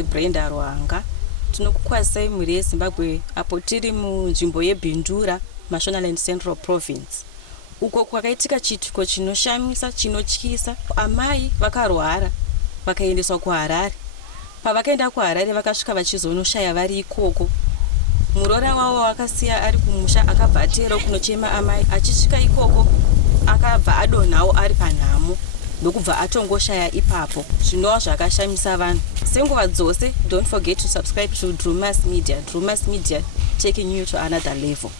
ndinonzi Brenda Rwanga. Tinokukwazisai mhuri yeZimbabwe apo tiri munzvimbo yeBindura, Mashonaland Central Province. Uko kwakaitika chituko chinoshamisa, chinotyisa. Amai vakarwara vakaendeswa kuHarare. Pavakaenda kuHarare vakasvika vachizonoshaya vari ikoko. Murora wavo wakasiya ari kumusha, akabva atero kunochema amai. Achisvika ikoko akabva adonhawo ari panhamo ndokubva atongoshaya ipapo. Zvinova zvakashamisa vanhu. Senguva dzose, don't forget to subscribe to Drumas Media. Drumas Media, taking you to another level.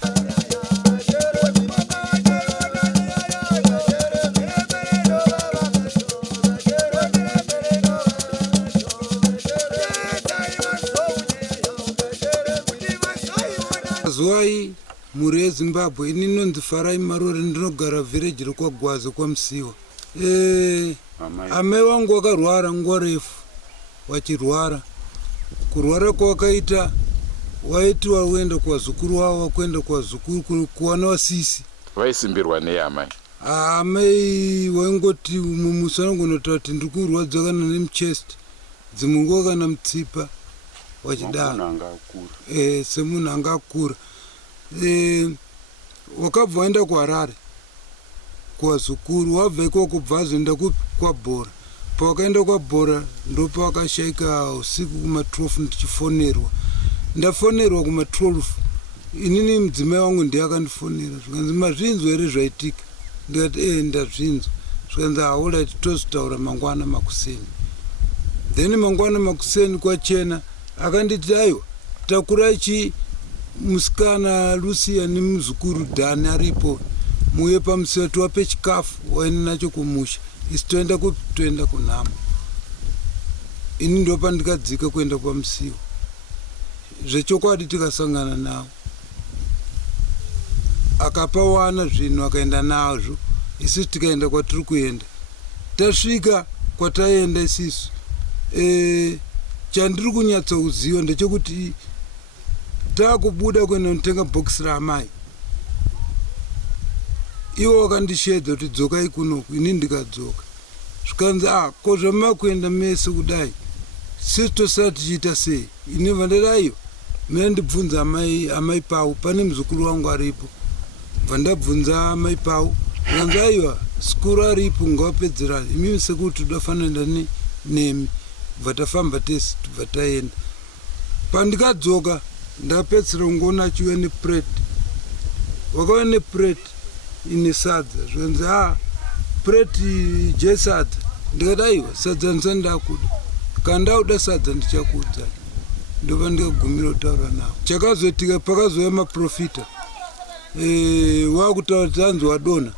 Zuwai mhuri yeZimbabwe, ini nonzi Farai Marore, ndinogara village rekwagwaza kwaMusiwa. Amai wangu wakarwara nguva refu, wachirwara. Kurwara kwakaita waitiwa uenda kwazukuru wavo, kuenda kwazukuru kuwana wasisi. Vaisimbirwa nei amai? Amai waingoti mumusi vanongonota kuti ndiri kurwadza kana nemuchest, dzimwe nguva kana mutsipa wachidaro. Semunhu anga akura. Wakabva waenda kuHarare kwazukuru, wabva ikoko bva azoenda kwaBhora. Pawakaenda kwaBhora ndopa wakashaika usiku kuma-12 ndichifonerwa. Ndafonerwa kuma-12. Inini mudzimai wangu ndiye akandifonera. Zvikanzi mazvinzwa here zvaitika? Ndikati ndazvinzwa. Zvikanzi alright, tozotaura mangwana makuseni. Then mangwana makuseni kwachena akanditi aiwa takurai musikana Lucia nemuzukuru Dhani aripo, muye paMusiwa tiwape chikafu waende nacho kumusha, isi toenda kupi? Toenda kunhamo. Ini ndopa ndikadzika kuenda paMusiwa. Zvechokwadi tikasangana nawo, akapa wana zvinhu akaenda nazvo, isi tikaenda kwatiri kuenda. Tasvika kwataenda isisu, chandiri kunyatsa kuziva ndechekuti takubuda kuenda kunotenga bhokisi raamai, ivo wakandishedza kuti dzokai kunoku, ini ndikadzoka. Zvikanzi ko zvamakuenda mese kudai, sisi tosara tichiita sei? Ini vandadaiyo mina ndibvunza amai Pau, pane muzukuru wangu aripo. Vandabvunza amai Pau, zvikanzi aiwa sikuru aripo ngawapedzerani, imimi sekuti todafanira nemi. Vatafamba tesi tibva taenda. Pandikadzoka ndapedzisira kungoona achiuya neplate. Wakauya neplate ine sadza. Zvikanzi plate jesadza. Ndikati aiwa sadza ndisati ndakuda. Kana ndauda sadza ndichakuudza. Ndobva ndikagumira kutaura navo. Chakazoitika pakazouya maprofita. Wakutaura kuti hanzi wadonha.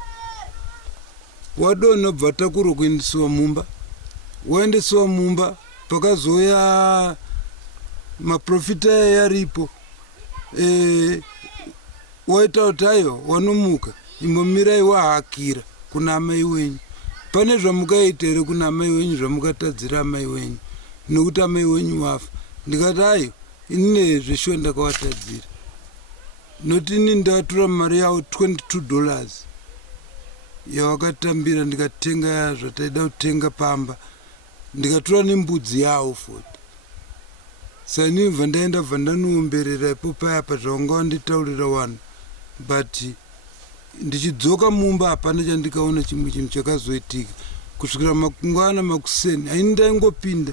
Wadonha bva takurwa kuendesiwa mumba. Waendesiwa mumba, pakazouya maprofita yaripo. Waita kuti aiwa wanomuka, imbomirai wahakira kuna amai wenyu. Pane zvamukaita here kuna amai wenyu, zvamukatadzira amai wenyu, nokuti amai wenyu wafa? Ndikati aiwa ini zveshuwa ndakawatadzira. Noti ini ndatora mari yavo $22 yawakatambira, ndikatenga zvataida kutenga pamba. Ndikatora nembudzi yavo futi. Sani vandaenda vandanoomberera ipo payapa zvavanga vanditaurira vanhu. But ndichidzoka mumba hapana chandikaona chimwe chinhu chakazoitika. Kusvikira makungwana makuseni, haini ndaingopinda.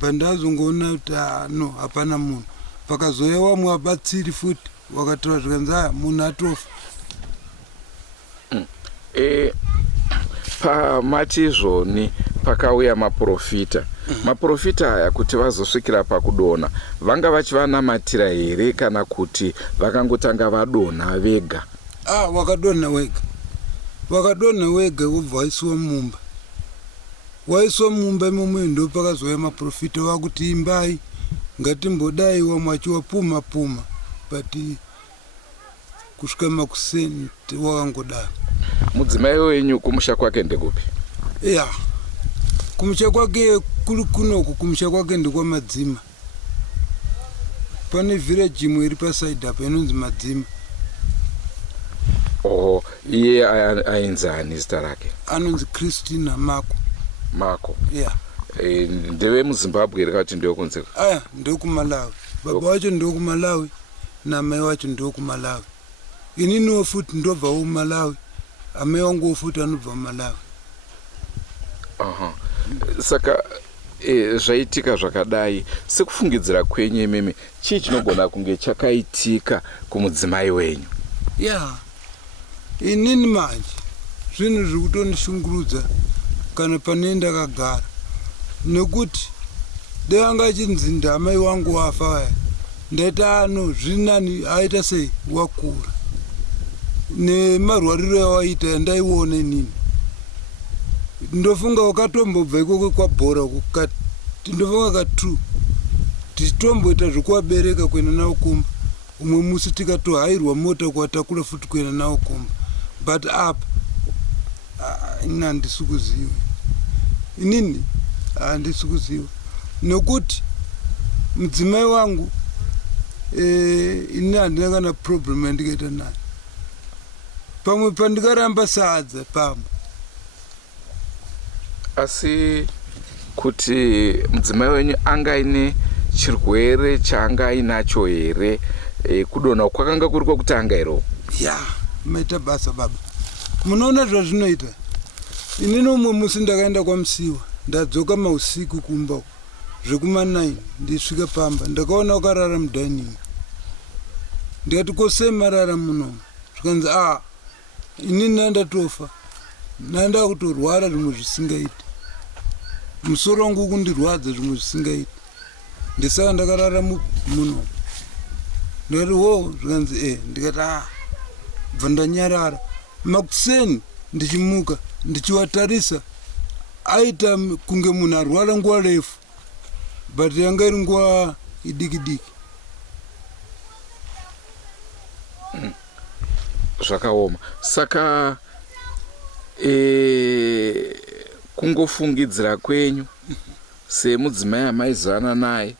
But ndazongoona kuti no, hapana munhu. Pakazouya wamwe wabatsiri futi, wakataura zvikanzi munhu atofa. Pamachizvoni pakauya maprofita. Maprofita aya kuti vazosvikira pakudonha, vanga vachivanamatira here kana kuti vakangotanga vadonha vega? Wakadonha wega. Wakadonha wega wobva waisiwa mumba. Waisiwa mumba imomo ndo pakazouya maprofita wakuti imbai ngatimbodai wamwe achiwapuma. But kusvika makuseni wakangodaro. Mudzimai wenyu kumusha kwake ndekupi? Kumusha kwake kuri kunoku, kumusha kwake ndekwamadzima. Pane village imwe iri pasaidi apa inonzi Madzima. Iye ainzi ani zita rake? Anonzi Christina Mako. Mako. ndewe muZimbabwe here kuti ndiwe kunze? Aya, ndokumalawi. Baba wacho ndokumalawi namai wacho ndokumalawi. Ininiwo futi ndobva kuMalawi. Amai wangu futi anobva kuMalawi. Aha. Saka zvaitika zvakadai, sekufungidzira kwenyu imimi, chii chinogona kunge chakaitika kumudzimai wenyu? Ya, inini manje zvinhu zviri kutondishungurudza kana pane ndakagara, nekuti dai anga achinzi ndamai wangu wafa waya, ndaiti ano zvinani aita sei wakura, nemarwariro yawaita ndaiona inini. Ndofunga wakatombobva ikoko kwabhora kukati, ndofunga ka2 titomboita zvekuvabereka kuenda navo kumba, umwe musi tikatohairwa mota kuvatakura futi kuenda navo kumba. But apa ini handisi kuziva, inini handisi kuziva, nekuti mudzimai wangu ini handina kana problem yandikaita naye. Pamwe pandikaramba sadza pamwe. Asi kuti mudzimai wenyu anga ine chirwere chaanga ainacho here, kudonha kwakanga kuri kwokuti anga here? Ya, maita basa baba. Munoona zvazvinoita. Inini umwe musi ndakaenda kwaMusiwa, ndadzoka mausiku kumba zvekuma9 ndisvika pamba, ndakaona wakarara mudining. Ndikati kosei marara munomu? Zvikanzi inini ndandatofa, ndanda kutorwara zvimwe zvisingaiti, musoro wangu kundirwadza zvimwe zvisingaiti, ndisaka ndakarara munomu. Ndikati wo, zvikanzi ndikati bva ndanyarara. Makuseni ndichimuka ndichivatarisa, aita kunge munhu arwara nguva refu, but yanga iri nguva idiki-diki. Zvakaoma. Saka kungofungidzira kwenyu semudzimai amaizana naye,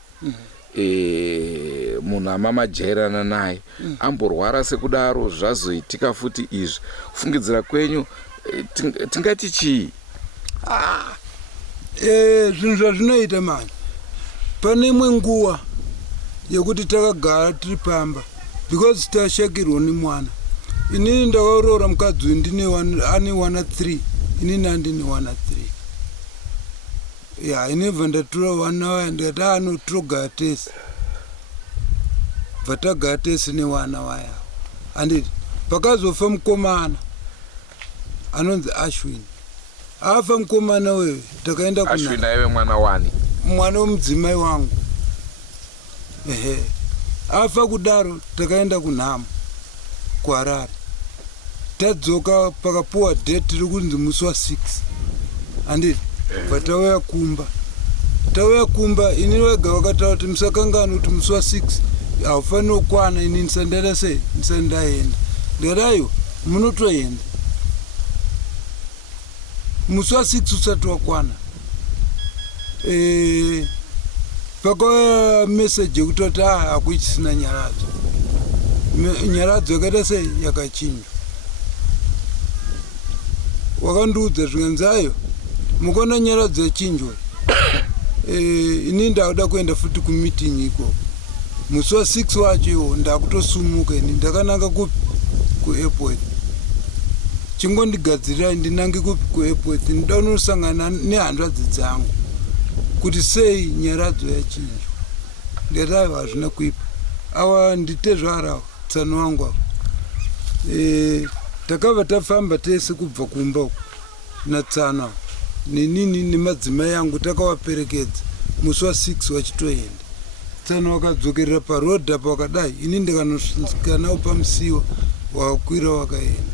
munhu amamajairana naye, amborwara sekudaro, zvazoitika futi izvi, kufungidzira kwenyu tingati chii? Zvinhu zvazvinoita mani, pane imwe nguva yekuti takagara tiri pamba because tashakirwa nemwana. Inini ndakaroora mukadzi uyu ane wana 3, inini handine wana 3. Ya, inibva ndatora wana waya ndikati anotirogara tese, bva tagara tese newana waya. Handiti pakazofa mukomana anonzi Ashwin. Afa mukomana wewe takaenda kuna Ashwin aive mwana wani? Mwana womudzimai wangu. Afa kudaro takaenda kunhamo kuHarare. Tadzoka pakapuwa date tiri kunzi musi wa6. Handiti patauya kumba. Tauya kumba, inini wega wakataura kuti musakangana kuti musi wa6 haufaniri kukwana, inini ndisandaenda sei? Ndisati ndaenda. Ndikati aiwa, munotoenda. Musi wa6 usati wakwana. Pakauya message yekutoti hakuchisina nyaradzo. Nyaradzo yakaita sei? Yakachinjwa. Wakandiudza zvikanzi aiwa, mukaona nyaradzo yachinjwa. Inini ndauda kuenda futi kumeeting ikoko. Musi wa6 wacho iwo ndakutosumuka, ini ndakananga kupi? Kuairport. Chingondigadzirirai ndinange kupi? Kuairport. Ndida kunosangana nehanzvadzi dzangu kuti sei nyaradzo yachinjwa. Ndikati aiwa hazvina kuipa. Awa ndite zvarawo tsano wangu awo. Takabva tafamba tese kubva kumba uko natsana nenini nemadzimai angu takavaperekedza musi wa6 wachitoenda. Tsana wakadzokerera parodha pakadai, ini ndikanosvika nawo paMusiwa, wakakwira wakaenda.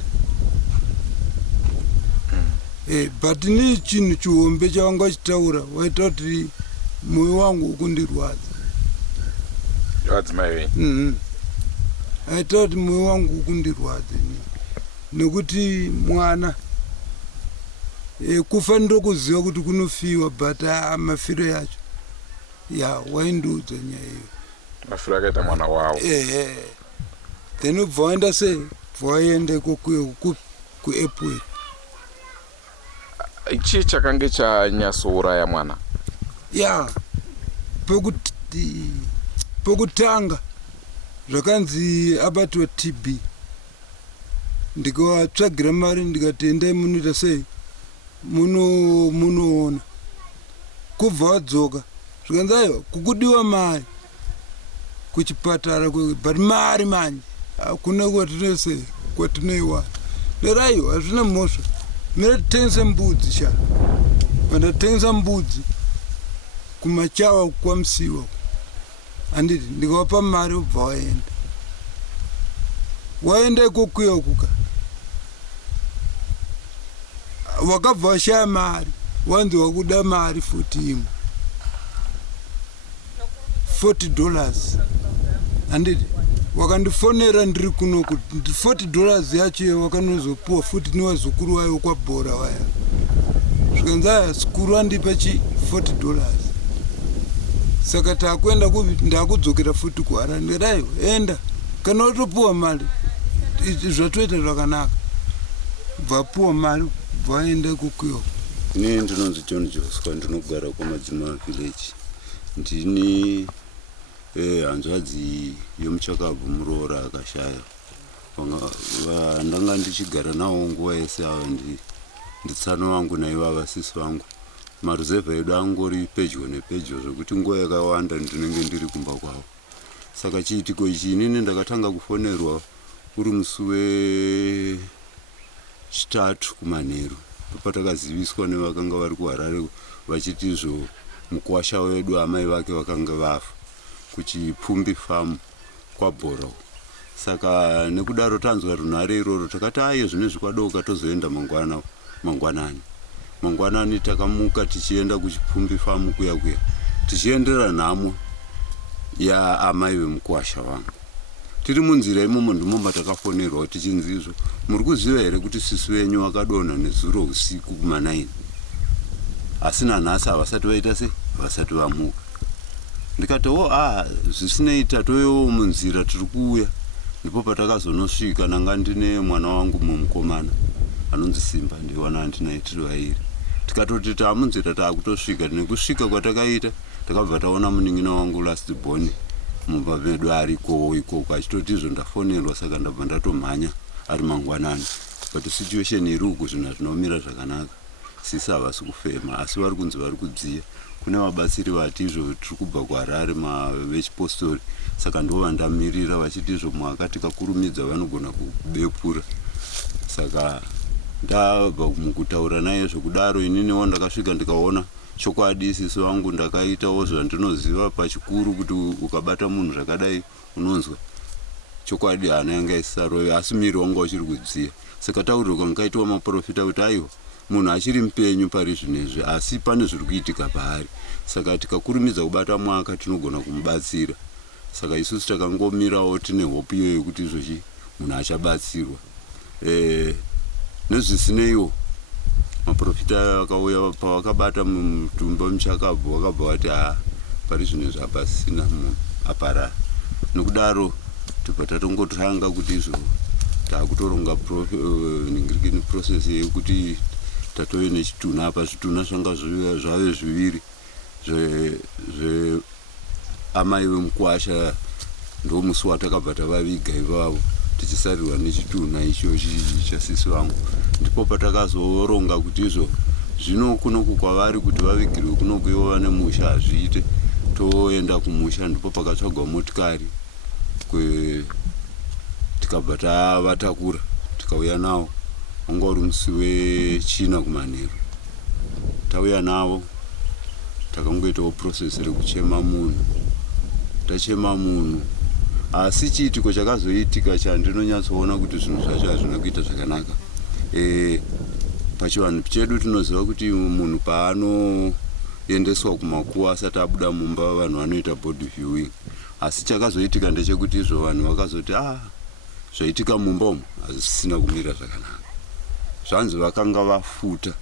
But ni chinhu chihombe chavanga vachitaura, waita kuti mwoyo wangu ukundirwadza. Wadzimai wenyu? Aita kuti mwoyo wangu ukundirwadza inini, nekuti mwana kufanira kuziva kuti kunofiwa, but mafiro yacho ya waindiudza nyaya iyo. Mafiro akaita mwana wavo. Then ubva waenda sei? Bva waenda kuairport. Chii chakange chanyasouraya mwana? ya pokutanga zvakanzi abatwa TB ndikawatsvagira mari ndikati endai munoita sei munoona kubva wadzoka zvikanzi aiwa kukudiwa mari kuchipatara but mari manje hakuna kwatinoiwana neraiwa hazvina mhosva miratitengesa mbudzi sha vandatengesa mbudzi kumachawa kwamusiwa handiti ndikawapa mari ubva waenda ikokuya ukuka wakabva washaya mari wanzi wakuda mari futi imwe $40 handiti wakandifonera ndiri kuno kuti $40 yacho wakanozopuwa futi niwazukuru wayo kwabhora waya zvikanzi aya zukuru andipa $40 saka takuenda kuvi ndakudzokera futi kuharare ndikadai enda kana watopuwa mari zvatoita zvakanaka bvapuwa mari bvaenda kukuyo. Ini ndinonzi John Joswa ndinogara kwaMadzima village. Ndini hanzvadzi yomuchakabvu muroora akashaya. Ndanga ndichigara nawo nguva yese ava nditsano wangu naivava sisi vangu. Maruzevha edu angori pedyo nepedyo zvokuti nguva yakawanda ndinenge ndiri kumba kwavo. Saka chiitiko ichi inini ndakatanga kufonerwa uri musi wechitatu kumanheru. Patakaziviswa nevakanga vari kuHarare vachiti izvo mukwasha wedu amai vake vakanga vafa kuchipfumbi famu kwaBhoro. Saka nekudaro tanzwa runhare iroro takati aye zvinezvi kwadoka tozoenda mangwanani takamuka tichienda kuchipfumbi famu kuya tichiendera nhamo yaamai vemukwasha vangu. Tiri munzira imomo ndimo takafonerwa tichinzi izvo muri kuziva here kuti sisi venyu vakadonha nezuro usiku kuma9 asi nanhasi havasati vaita sei vasati vamuka. Ndikati zvisinei tatoyewo munzira tiri kuuya. Ndipo patakazonosvika nanga ndine mwana wangu mukomana anonzi Simba ndiwana handinaye tiri vairi. Tikatoti tamunzira taakutosvika. Nekusvika kwatakaita takabva taona munin'ina wangu last born mumba medu ariko ikoko achitoti izvo ndafonerwa. Saka ndabva ndatomhanya ari mangwanani. But situation iri uku zvinhu zvinomira zvakanaka. Sisi havasi kufema asi vari kunzi vari kudziya. Kune vabatsiri vati izvo tiri kubva kuHarare vechipostori. Saka ndo vandamirira vachiti izvo mwakati kakurumidza vanogona kubepura. Saka ndabva mukutaura naye zvokudaro ininiwo ndakasvika ndikaona chokwadi sisi vangu ndakaitawo zvandinoziva pachikuru kuti ukabata munhu zvakadai unonzwa chokwadi hana yanga isaroyo asi miri wangu uchiri kudziya. Saka taurirwa nkaitiwa maprofita kuti aiwa munhu achiri mupenyu pari zvinezvi asi pane zviri kuitika paari. Saka tikakurumidza kubata mwaka tinogona kumubatsira. Saka isusu takangomirawo tine hope iyo yekuti izvochi munhu achabatsirwa. Nezvisineiwo maprofita akauya pavakabata mutumba muchakabvu vakabva vati pari zvinezvi hapasina munhu aparara. Nokudaro tibva tatongotanga kuti izvo taakutoronga process yekuti tatove nechituna apa. Zvituna zvanga zvave zviviri zveamai vemukwasha. Ndo musi watakabva tavaviga ivavo tichisarirwa nechituna ichochi chasisi vangu. Ndipo patakazoronga kuti izvo zvino kunoku kwavari kuti vavigirwe kunoku ivo vane musha hazviite toenda kumusha. Ndipo pakatsvagwa motikari tikabva tavatakura tikauya navo. Wanga uri musi wechina kumanheru. Tauya navo takangoitawo process rekuchema munhu. Tachema munhu asi chiitiko chakazoitika chandinonyatsoona kuti zvinhu zvacho hazvina kuita zvakanaka. Pachivanhu chedu tinoziva kuti munhu paanoendeswa kumakuwa asati abuda mumba vanhu vanoita body viewing. Asi chakazoitika ndechekuti izvo vanhu vakazoti zvaitika mumba umo hazvisina kumira zvakanaka. Zvanzi vakanga vafuta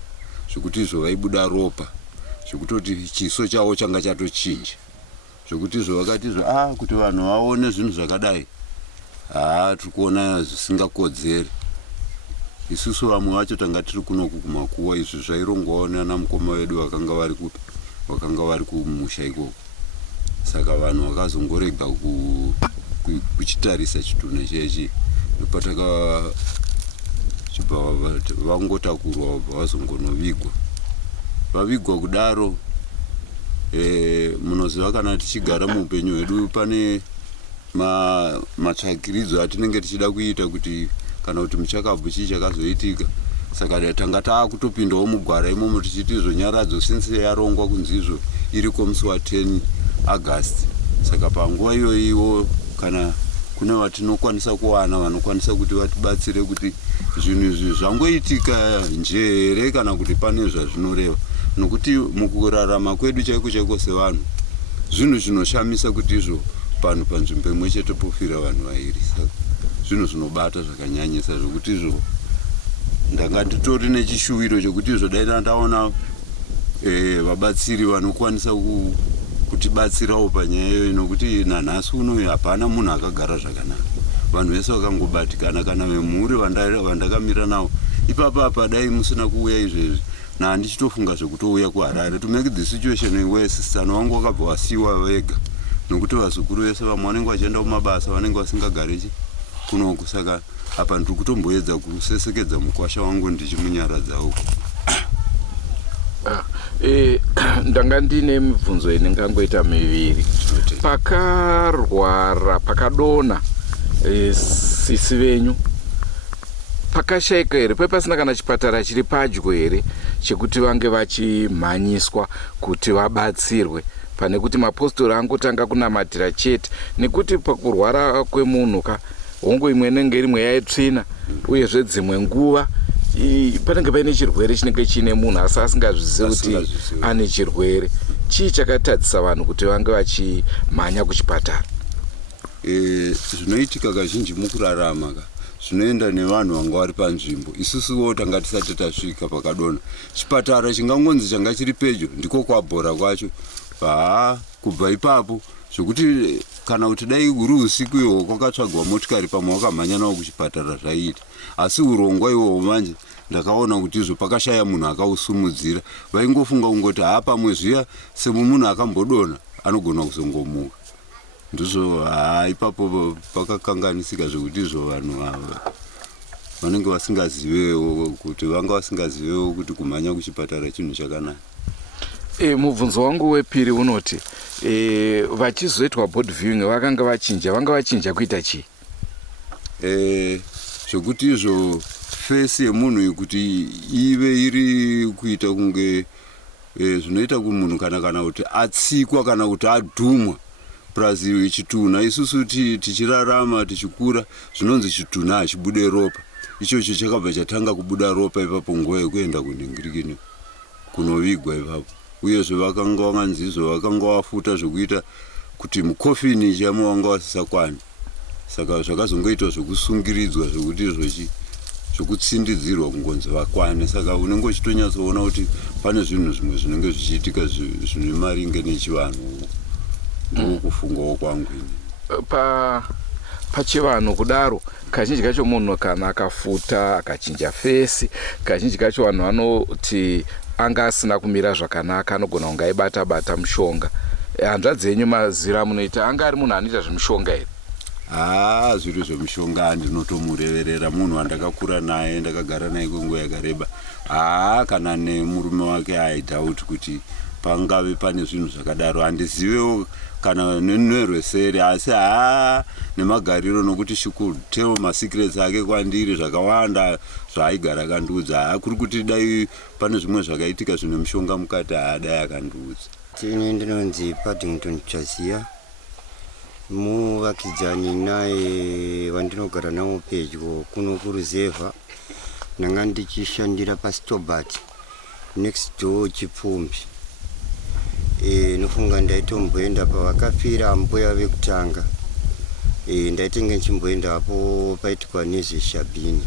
zvokuti izvo vaibuda ropa zvokutoti chiso chavo changa chatochinja. Zvokuti izvo vakati izvo kuti vanhu vaone zvinhu zvakadai tiri kuona zvisingakodzeri. Isusu vamwe vacho tanga tiri kunoku kumakuwa izvi zvairongwawo nana mukoma vedu vakanga vari kupi vakanga vari kumusha ikoko. Saka vanhu vakazongorega kuchitarisa chitunha chechi ndopataka vangotakurwa vabva vazongonovigwa. Vavigwa kudaro munoziva kana tichigara muupenyu hwedu pane matsvagiridzo atinenge tichida kuita kuti kana kuti muchakabvu chii chakazoitika. Saka tanga taakutopindawo mugwara imomo tichiti izvo nyaradzo since yarongwa kunzizvo iriko musi wa10 August. Saka panguva iyoyiwo kana kuna vatinokwanisa kuwana vanokwanisa kuti vatibatsire kuti zvinhu izvi zvangoitika njere kana kuti pane zvazvinoreva, nokuti mukurarama kwedu chaiko chaiko sevanhu zvinhu zvinoshamisa kuti izvo panhu panzvimbo imwe chete pofira vanhu vairi. Saka zvinhu zvinobata zvakanyanyisa zvokuti izvo ndanga nditori nechishuwiro chokuti izvo dai ndaona vabatsiri vanokwanisa kutibatsirawo panyaya iyoyi, nokuti nanhasi unoyu hapana munhu akagara zvakanaka. Vanhu vese vakangobatikana, kana vemhuri vandakamira navo ipapo apa dai musina kuuya izvezvi handichitofunga zvekutouya kuHarare to make the situation worse. Sano wangu wakabva wasiwa vega, nokuti vazukuru vese vamwe vanenge vachienda kumabasa vanenge vasingagari kunoku. Saka apa ndiri kutomboedza kusesekedza mukwasha wangu ndichimunyaradza uko. Ndanga ndine mibvunzo inengangoita miviri. Pakarwara pakadona sisi venyu pakashayika here? Pasina kana chipatara chiri padyo here chekuti vange vachimhanyiswa kuti vabatsirwe, pane kuti mapostori angotanga kunamatira chete? Nekuti pakurwara kwemunhu hongo imwe inenge iri mweya yetsvina uyezve dzimwe nguva panenge paine chirwere chinenge chiine munhu asi asingazvizivi kuti ane chirwere. Chii chakatadzisa vanhu kuti vange vachimhanya kuchipatara? Zvinoitika kazhinji mukurarama zvinoenda nevanhu vanga vari panzvimbo. Isusuwo tanga tisati tasvika pakadona. Chipatara chingangonzi changa chiri pedyo ndiko kwabhora kwacho. Kubva ipapo zvokuti kana kuti dai uri usiku ihwo kwakatsvagwa motikari pamwe wakamhanya nawo kuchipatara zvaiita. Asi urongwa ihwohwo manje ndakaona kuti izvo pakashaya munhu akausumudzira. Vaingofunga kungoti pamwe zviya semunhu akambodona anogona kuzongomuka. Ndizvo ipapo pakakanganisika zvekuti izvo vanhu ava vanenge vasingazivewo kuti vanga vasingazivewo kuti kumhanya kuchipatara chinhu chakanaka. Mubvunzo wangu wepiri unoti vachizoitwa board viewing vanga vachinja kuita chii? Zvokuti izvo fesi yemunhu kuti ive iri kuita kunge zvinoita kumunhu kana kuti atsikwa kana kuti adhumwa plus chitunha. Isusu tichirarama tichikura zvinonzi chitunha hachibude ropa. Ichocho chakabva chatanga kubuda ropa ipapo nguva yekuenda kunhingirikini kunovigwa ipapo. Uyezve vakanga vanganzizvo vakanga vafuta zvokuita kuti mukofini chamo vanga vasisakwana. Saka zvakazongoitwa zvokusungiridzwa zvokuti izvo zvokutsindidzirwa kungonzi vakwane. Saka unenge uchitonyatsoona kuti pane zvinhu zvimwe zvinenge zvichiitika zvine maringe nechivanhu. Ndikufungawo kwangu pachivanhu kudaro. Kazhinji kacho munhu kana akafuta akachinja fesi, kazhinji kacho vanhu vanoti anga asina kumira zvakanaka, anogona kunge aibata mushonga. Hanzvadzi yenyu mazira munoita anga ari munhu anoita zvemushonga here? Zviro zvemushonga ndinotomureverera. Munhu wandakakura naye ndakagara naye kwenguva yakareba. Kana nemurume wake aidhauti kuti pangave pane zvinhu zvakadaro. Handizivewo kana nerweseri, asi nemagariro, nokuti shikuteo masikirets ake kwandiri zvakawanda zvaaigara akandiudza. Kuri kuti dai pane zvimwe zvakaitika zvine mushonga mukati dai akandiudza. Tini ndinonzi Paddington Chazia, muvakidzani naye wandinogara nawo pedyo kuno kuruzevha. Ndanga ndichishandira paStobart next door Chipfumbi. Nofunga ndaitomboenda pavakafira mbuya vekutanga. Ndaitenge nchimboenda hapo paitwa Nezi Shabini.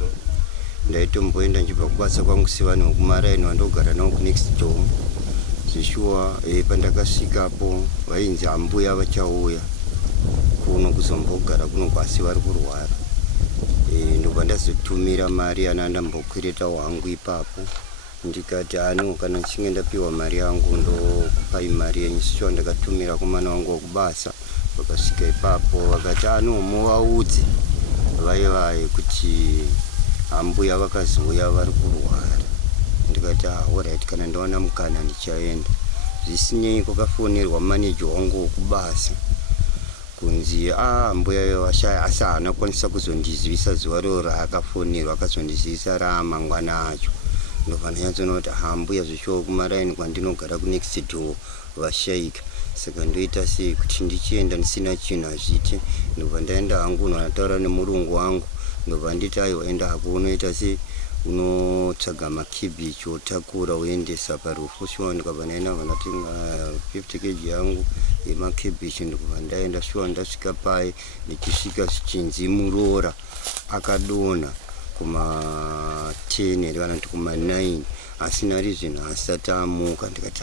Ndaitomboenda nchibva kubasa kwangu sivani wekumaraini wandogara nawo kunext door. Zishuwa pandakasvikapo vainzi ambuya vachauya kuno kuzombogara kuno kwasi vari kurwara. Ndobva ndazotumira mari anandambokwireta wangu ipapo ndikati kana nchinge ndapiwa mari yangu ndokupai mari yenyu. Sho ndakatumira kumana wangu wokubasa, vakasvika ipapo vakati muvaudze vai kuti ambuya vakazouya vari kurwara. Ndikati alright, kana ndaona mukana ndichaenda. Zvisinei kwakafonerwa maneja wangu wokubasa kunzi mbuya vashaya, asi haana kukwanisa kuzondizivisa zuva rero raakafonerwa, akazondizivisa ramangwana acho. Ndobva ndanyatsoona kuti mbuya zvishowo kumaraini kwandinogara kunext door vashaika. Saka ndoita sei kuti ndichienda ndisina chinhu hazviti. Ndobva ndaenda hangu ndataura nemurungu wangu, ndobva nditi aiwa enda hako unoita sei, unotsvaga makibhichi otakura uendesa parufu. Shuwa ndikabva ndaenda vandatenga 50 kg yangu yemakibhichi. Ndikubva ndaenda shuwa ndasvika pai, ndichisvika zvichinzi Murora akadonha kuma 10 kana kuti kuma 9, asina rizvino asati amuka. Ndikati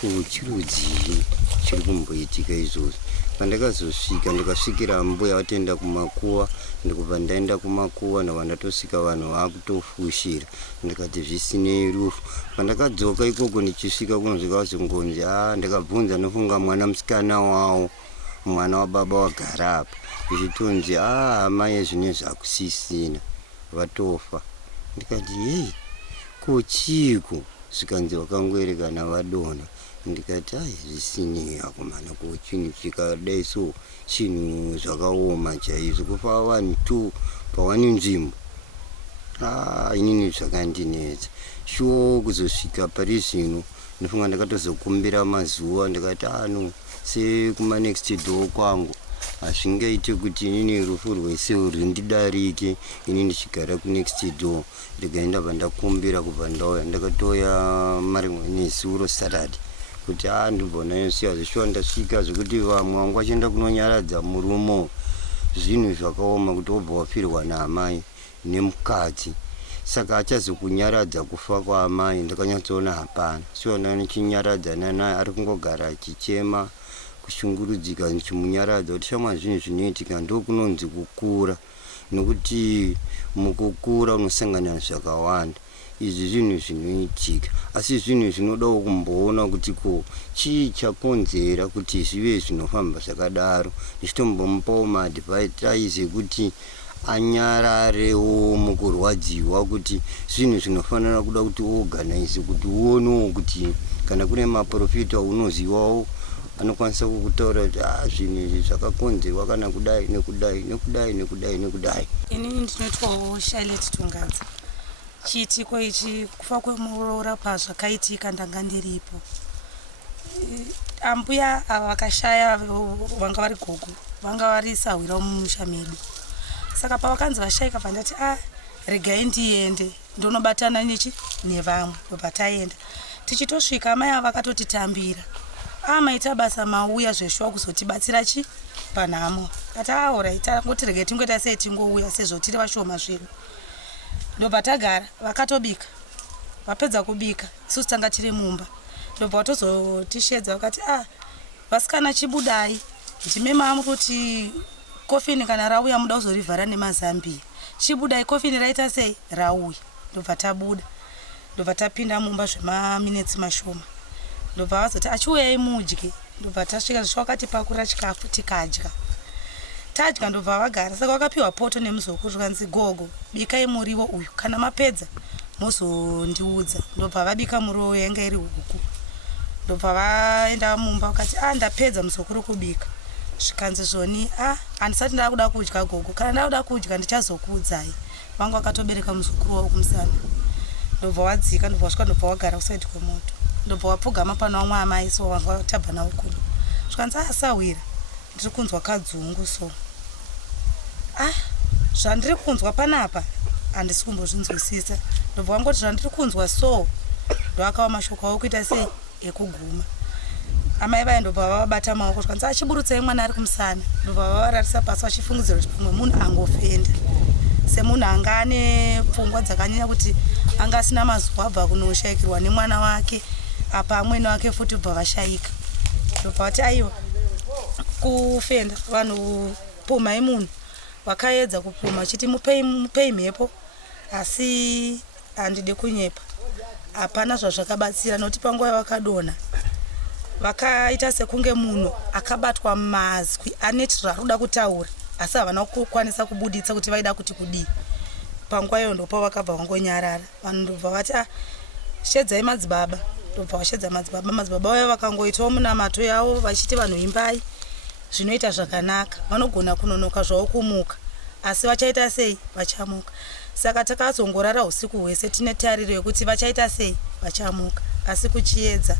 kuchirudzii chiri kumboitika izvozvo. Pandakazosvika ndikasvikira mbuya vatenda kumakuwa. Ndikubva ndaenda kumakuwa ndobva ndatosvika vanhu vakutofushira. Ndikati zvisinei rufu. Pandakadzoka ikoko ndichisvika kunzvika zvingonzi ndikabvunza ndofunga mwana musikana wawo, mwana wababa wagara apa, zvichitonzi hama yezvinezvi hakusisina, vatofa. Ndikati hei kochiko, zvikanzi vakangoerekana vadonha. Ndikati zvisinei akomana, chinhu chikadai so chinhu zvakaoma chaizvo, kufa 1-2 pawani nzvimbo. Inini zvakandinetsa. Shuwo kuzosvika pari zvino ndofunga ndakatozokumbira mazuva. Ndikati sekuma next door kwangu hazvingaite kuti inini rufu rwese rwindidarike ini ndichigara kunext door. Ndikaenda pandakumbira kubva ndauya, ndakatoya marimwe nezuro Saturday kuti ndibvona yosiya zvishuwa. Ndasvika zvekuti vamwe vangu vachienda kunonyaradza murumo, zvinhu zvakaoma kuti wobva wafirwa naamai nemukadzi. Saka achazokunyaradza kufa kwaamai. Ndakanyatsoona hapana. Shuwa ndanichinyaradzana naye ari kungogara achichema, kushungurudzika ndichimunyaradza kuti shamwa zvinhu zvinoitika ndokunonzi kukura, nokuti mukukura unosangana zvakawanda. Izvi zvinhu zvinoitika, asi zvinhu zvinodawo kumboona kuti chii chakonzera kuti zvive zvinofamba zvakadaro. Ndichitombomupawo maadhivhaitaizi kuti anyararewo mukurwadziwa, kuti zvinhu zvinofanira kuda kuti organize, kuti uonewo kuti kana kune maprofita unozivawo anokwanisa kukutaura kuti zvinhu izvi zvakakonzerwa kana kudai nekudai nekudai nekudai nekudai. Inini ndinoitwawo Charlotte Tungadza. Chiitiko ichi, kufa kweMurora pazvakaitika ndanga ndiripo. Ambuya ava vakashaya vanga vari gogo, vanga vari sahwira mumusha medu. Saka pavakanzi vashaika pandati regai ndiende ndonobatana nevamwe. Ndobva taenda. Tichitosvika amai ava vakatotitambira. Maita basa mauya zveshuwa kuzotibatsira panhamo. Kati alright, ngoti regai tingoita sei tingouya sezvo tiri vashoma zvedu. Ndobva tagara, vakatobika. Vapedza kubika, isusu tanga tiri mumba. Ndobva watozotishedza vakati vasikana chibudai. Ndimema amuroti kofini kana rauya muda kuzorivhara nemazambia. Chibudai kofini raita sei rauya. Ndobva tabuda. Ndobva tapinda mumba zvemaminitsi mashoma. Ndobva vazoti achiuyai mudye. Ndobva tasvika zvisho vakatipakura chikafu tikadya. Tadya ndobva vagara. Saka vakapiwa poto nemuzukuru zvikanzi gogo, bikai muriwo uyu, kana mapedza mozondiudza. Ndobva vabika muriwo yanga iri huku. Ndobva vaenda mumba vakati ndapedza muzukuru kubika. Zvikanzi zvoni handisati ndakuda kudya gogo, kana ndakuda kudya ndichazokuudzai. Vangu vakatobereka muzukuru wavo kumusana. Ndobva wadzika, ndobva wasvika, ndobva wagara kusaidi kwemoto. Ndobva wapfugama pana umwe amai, so vanga vatabva navo kuno. Zvikanzi sawira, ndiri kunzwa kadzungu so. Zvandiri kunzwa panapa handisi kumbozvinzwisisa. Ndobva wangoti zvandiri kunzwa so, ndovakawa mashoko avo kuita sei ekuguma. Amai vaye ndobva vavabata maoko zvikanzi achiburutsai mwana ari kumusana. Ndobva vavararisa pasi vachifungidzira kuti pamwe munhu angofenda. Semunhu anga ane pfungwa dzakanyanya kuti anga asina mazuva abva kunoshayikirwa nemwana wake, apa amweni wake futi ubva vashaika. Ndobva vati aiwa kufenda vanhu pomai munhu. Vakaedza kupuma chiti mupei mhepo, asi handidi kunyepa. hapana zvazvakabatsira, nokuti panguva yavakadonha vakaita sekunge munhu akabatwa mazwi ane zvaari kuda kutaura asi havana kukwanisa kubuditsa kuti vaida kuti kudii. Panguva iyoyo ndopa vakabva vangonyarara. Vanhu ndobva vati shedzai madzibaba, ndobva vashedza madzibaba. Madzibaba vaya vakangoitawo munamato yavo vachiti vanhu imbai zvinoita zvakanaka, vanogona kunonoka zvavo kumuka, asi vachaita sei? Vachamuka. Saka takazongorara usiku hwese tine tariro yekuti vachaita sei? Vachamuka. Asi kuchiedza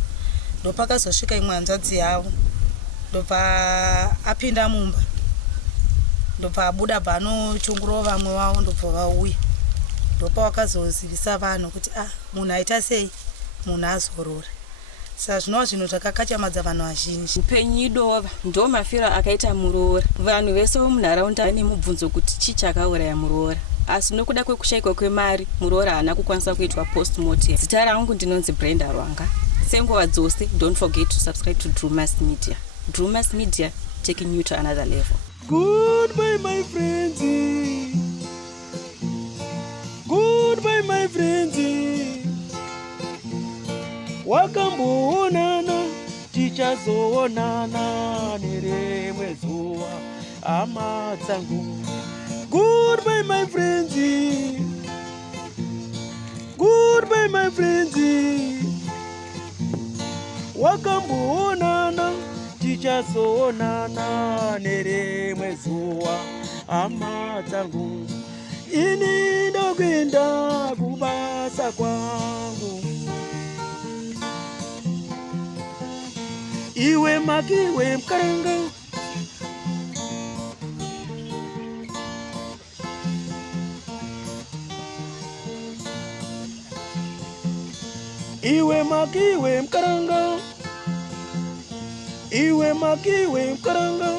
ndopakazosvika imwe hanzvadzi yavo, ndobva apinda mumba, ndobva abuda bva anochungurawo vamwe vavo, ndobva vauya. Ndopa wakazozivisa vanhu kuti munhu aita sei? Munhu azorora. Saka zvinova zvinhu zvakakachamadza vanhu vazhinji. Upenyu idova ndo mafiro akaita muroora. Vanhu vese vomunharaunda vane mubvunzo kuti chii chakauraya muroora, asi nokuda kwekushayikwa kwemari muroora haana kukwanisa kuitwa postmortem. Zita rangu ndinonzi Brenda Rwanga. Senguva dzose, don't forget to subscribe to Drumas Media. Drumas Media, taking you to another level. Goodbye my friends, goodbye my friends, wakamboonana tichazoonana nerimwe zuva hama dzangu. Goodbye my friends, goodbye my friends, wakamboonana tichazoonana nerimwe zuva hama dzangu. Ini ndokwenda kubasa kwangu, iwe makiwe mkaranga, iwe makiwe mkaranga, iwe makiwe mkaranga.